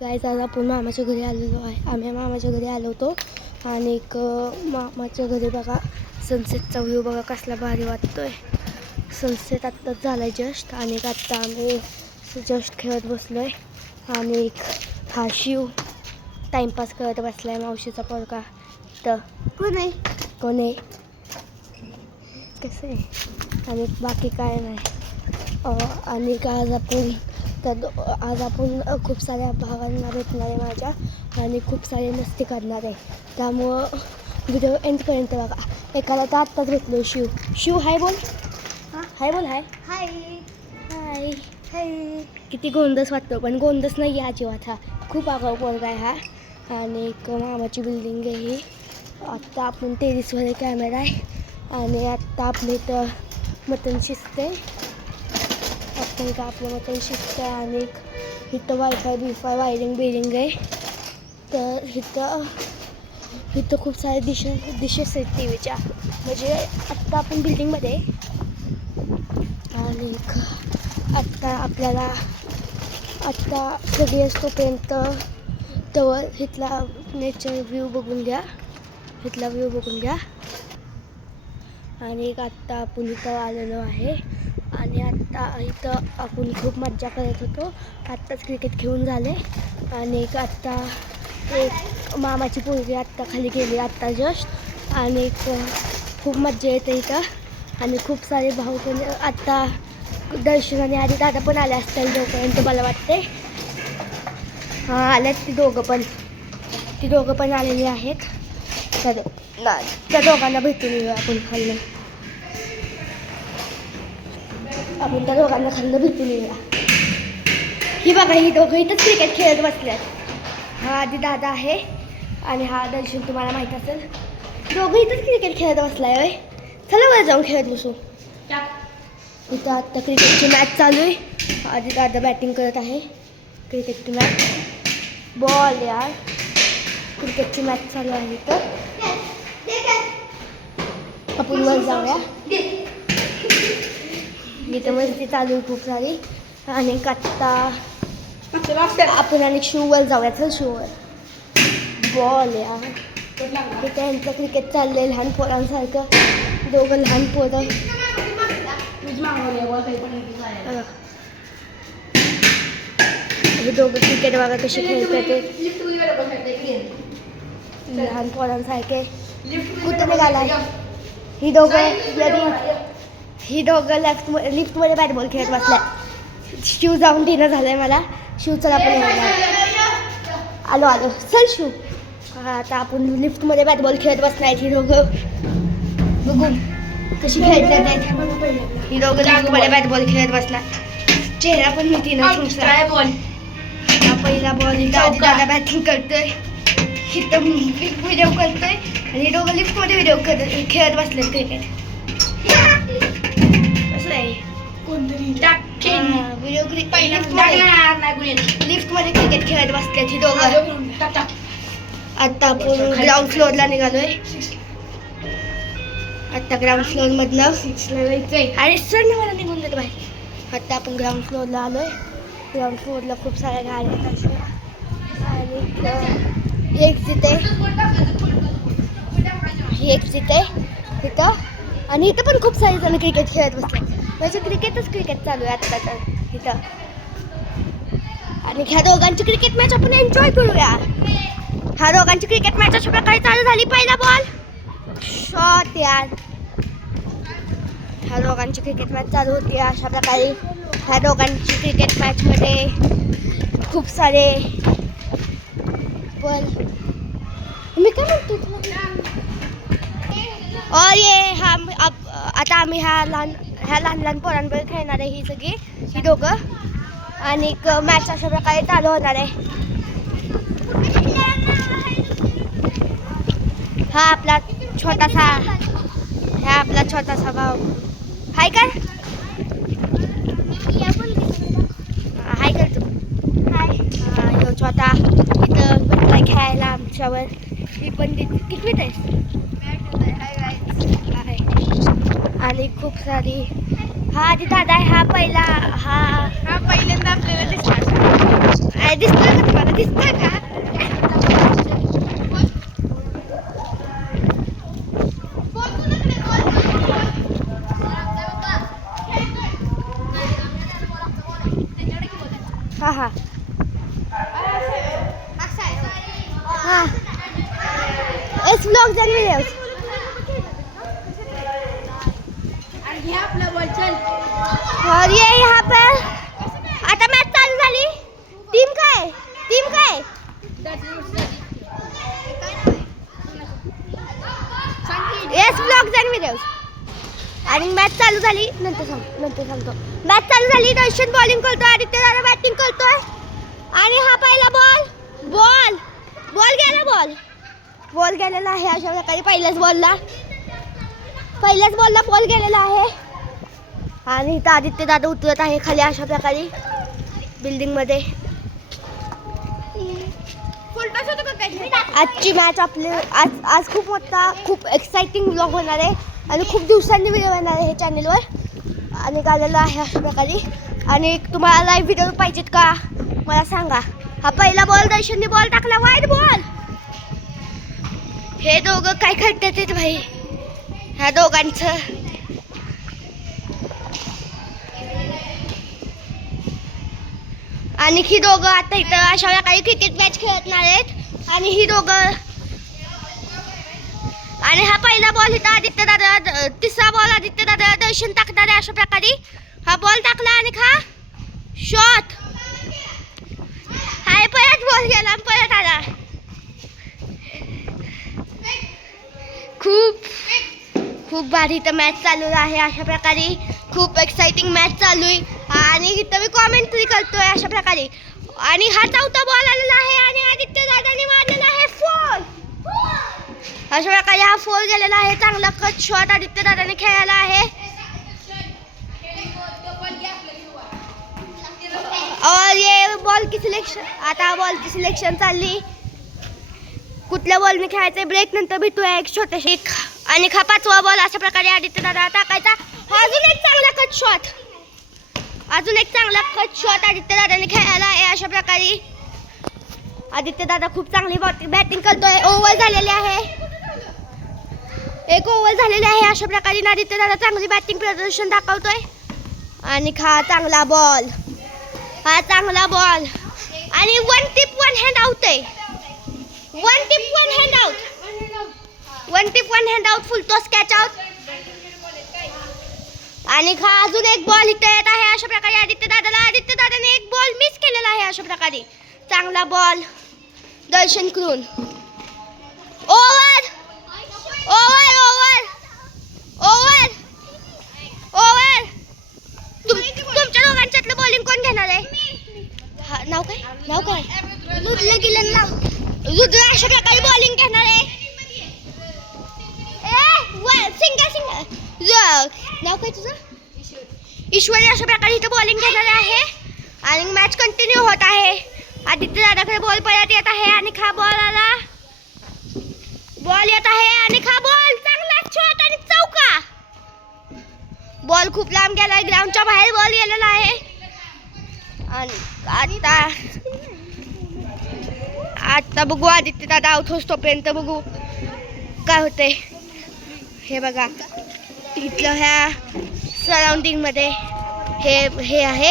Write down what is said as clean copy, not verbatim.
Guys आज आपण मामाच्या घरी आलेलो आहे. आम्ही मामाच्या घरी आलो होतो आणि एक मामाच्या घरी बघा सनसेटचा व्ह्यू बघा कसला भारी वाटतोय. सनसेट आत्ताच झाला आहे जस्ट आणि आत्ता आम्ही जस्ट खेळत बसलो आहे आणि हा शिव टाईमपास करत बसला आहे. मावशीचा पोरगा तर कोण आहे कसं आहे आणि बाकी काय नाही. आणि आज आपण खूप साऱ्या भावांना भेटणार आहे माझ्या आणि खूप सारे मस्ती करणार आहे. त्यामुळं व्हिडिओ एंडपर्यंत बघा. एकाला तर आत्ताच भेटलो शिव हाय बोल. हाय बोल. हाय हाय हाय हाय. किती गोंडस वाटतो पण गोंडस नाही आहे अजिबात. हा खूप आगाऊ पोरगा आहे हा. आणि एक मामाची बिल्डिंग आहे ही. आत्ता आपण टेरिसवर कॅमेरा आहे आणि आत्ता आपल्या इथं मटण शिजते. आपण का आपलं मटण शिजतं आणि इथं वायफाय वायरिंग आहे. तर इथं खूप सारे डिशेस आहेत टी व्हीच्या. म्हणजे आत्ता आपण बिल्डिंगमध्ये आणि आत्ता सगळी असतोपर्यंत तवर इथला नेचर व्ह्यू बघून घ्या. आणि आत्ता आपण इथं आलेलो आहे आणि आत्ता इथं आपण खूप मज्जा करत होतो. आत्ताच क्रिकेट खेळून झाले आणि आत्ता एक मामाची पोरगी आत्ता खाली गेली आत्ता जस्ट आणि खूप मज्जा येते इथं. आणि खूप सारे भाऊ पण आत्ता दर्शनाने आधी दादा पण आले असतील जोपर्यंत मला वाटते. हां आल्यात ती दोघं पण आलेली आहेत. त्या दोघांना भेटून येऊया आपण खाल्लं. आपण त्या दोघांना खाल्लं भेटून येऊया. ही बघा ही दोघं इथंच क्रिकेट खेळत बसल्यात. हा आधी दादा आहे आणि हा दर्शन तुम्हाला माहीत असेल. दोघं इथंच क्रिकेट खेळत बसलाय होय. चला वर जाऊन खेळत बसू. इथं आत्ता क्रिकेटची मॅच चालू आहे. आधी दादा बॅटिंग करत आहे. क्रिकेटची मॅच बॉल यार क्रिकेटची मॅच चालू आहे. तर आपण वर जाऊया. इथं मस्ती चालू आहे खूप सारी. आणि आत्ता आपण आणि शिववर जाऊया. चल शिववर बॉल यार. इथं यांचं क्रिकेट चाललंय लहान पोरांसारखं. दोघं लहान पोरं हे दोघं क्रिकेट बघा कशी खेळतात ते लहान पोरांसारखे. कुठं निघाला ही दोघं लिफ्टमध्ये बॅटबॉल खेळत बसल्या. शिव जाऊन देणं झालंय मला. शिव चला आपण आलो चल शिव. आता आपण लिफ्टमध्ये बॅटबॉल खेळत बसणार. ही दोघं बघू कशी खेळतात. ही दोघं लिफ्टमध्ये बॅटबॉल खेळत बसणार. चेहरा पण मी तिनं पहिला बॉल दादा बॅटिंग करतोय. इथं व्हिडिओ करतोय आणि दोघं लिफ्टमध्ये व्हिडिओ खेळत बसले क्रिकेट. कसं आहे लिफ्टमध्ये क्रिकेट खेळत बसले ही दोघं. आत्ता आपण ग्राउंड फ्लोअरला निघालोय. आत्ता ग्राउंड फ्लोअर मधलं अरे सर ना मला निघून देत बाहेर. आत्ता आपण ग्राउंड फ्लोअरला आलोय. ग्राउंड फ्लोअरला खूप साऱ्या गाड्या आहेत आणि एक्झिट आहे इथं. आणि इथं पण खूप सारे जण क्रिकेट खेळत बसले. म्हणजे क्रिकेट चालू आहे आत्ता तर इथं. आणि ह्या दोघांची क्रिकेट मॅच आपण एन्जॉय करूया. ह्या दोघांची क्रिकेट मॅच अशा प्रकारे चालू झाली. पहिला बॉल शॉट यार. ह्या दोघांची क्रिकेट मॅच चालू होती अशा प्रकारे. ह्या दोघांची क्रिकेट मॅचमध्ये खूप सारे बॉल मी काय म्हणतो तुला. और ये आता आम्ही ह्या लहान पोरांबरोबर खेळणार आहे. ही सगळी ही दोघं आणि मॅच अशा प्रकारे चालू होणार आहे. हा आपला छोटासा भाऊ हाय का. हाय कर तू. हाय. ह्यो छोटा इथं बसलाय खेळायला आमच्यावर. ही पण कितवीत आहेस. आणि खूप सारी हा आधी दादा आहे. हा पहिला हा पहिल्यांदा आपल्याला दिसला. दिसतोय का तुम्हाला? दिसतोय का? हा हा हाँ इस व्लॉग जन व्हिडिओज और ये यहाँ पर आता मैच चालू झाली. टीम काय? टीम काय? येस व्लॉग जन व्हिडिओज. आणि मॅच चालू झाली. नंतर सांगतो. मॅच चालू झाली. दर्शन बॉलिंग करतोय, आदित्य दादा बॅटिंग करतोय. आणि हा पहिला बॉल गेलेला आहे. अशा प्रकारे पहिल्याच बॉलला बॉल गेलेला आहे. आणि इथं आदित्य दादा उतरत आहे खाली अशा प्रकारे बिल्डिंग मध्ये. आजची मॅच आज खूप मोठा, खूप एक्साइटिंग व्लॉग होणार आहे आणि खूप दिवसांनी व्हिडिओ येणार आहे हे चॅनलवर. आणि आलेलं आहे अशा प्रकारे. आणि तुम्हाला लाईव्ह व्हिडिओ पाहिजेत का मला सांगा. हा पहिला बॉल, दर्शनने बॉल टाकला, वाईड बॉल. हे दोघं काय खेळतात भाई, ह्या दोघांचं. आणि ही दोघं आता इथं अशा प्रकारे क्रिकेट मॅच खेळणार आहेत. आणि ही दोघं, आणि हा पहिला बॉल इथं आदित्य दादा, तिसरा बॉल आदित्य दादा दर्शन टाकणार आहे अशा प्रकारे. हा बॉल टाकला आणि शॉट. हा परत बॉल गेला, परत आला. खूप भारी इथं मॅच चालू आहे अशा प्रकारे. खूप एक्साइटिंग मॅच चालू आहे. आणि इथं मी कॉमेंट्री करतोय अशा प्रकारे. आणि हा चौथा बॉल आलेला आहे आणि आदित्य दादाने मारलेला आहे फोर. अशा प्रकारे हा फोर गेलेला आहे. चांगला कट शॉट आदित्य दादाने खेळायला आहे. और ये बॉल की सिलेक्शन, आता बॉलची सिलेक्शन चालली. कुठल्या बॉलने खेळायचं ब्रेक नंतर भेटूया एक छोटेसे. आणि हा पाचवा बॉल अशा प्रकारे आदित्य दादा टाकायचा. अजून एक चांगला कट शॉट आदित्य दादाने खेळायला आहे अशा प्रकारे. आदित्य दादा खूप चांगली बॅटिंग करतोय. ओव्हर झालेले आहे, एक ओव्हर झालेले आहे अशा प्रकारे. आदित्य दादा चांगली बॅटिंग प्रदर्शन दाखवतोय. आणि हा चांगला बॉल आणि one tip one hand out आहे. One tip one hand out, full toss catch out. आणि हा अजून एक बॉल इथे येत आहे अशा प्रकारे आदित्य दादाने एक बॉल मिस केलेला आहे अशा प्रकारे. चांगला बॉल दर्शन करून. ओव्हर तुमच्या दोघांच्यातलं बॉलिंग कोण घेणार आहे? नाव काय रुद्र अशा प्रकारे बॉलिंग घेणार आहे. सिंगल नाव काय तुझं? ईश्वरी अशा प्रकारे इथं बॉलिंग घेणार आहे. आणि मॅच कंटिन्यू होत आहे. आदित्य दादाकडे बॉल परत येत आहे आणि बॉल येत आहे आणि बॉल चांगला शॉट आणि चौका. बॉल खूप लांब गेलाय, ग्राउंडच्या बाहेर बॉल गेलेला आहे. आणि आता बघू आदित्य दादा आउट होतोपर्यंत बघू काय होते. हे बघा इथलं ह्या सराउंडिंग मध्ये हे आहे.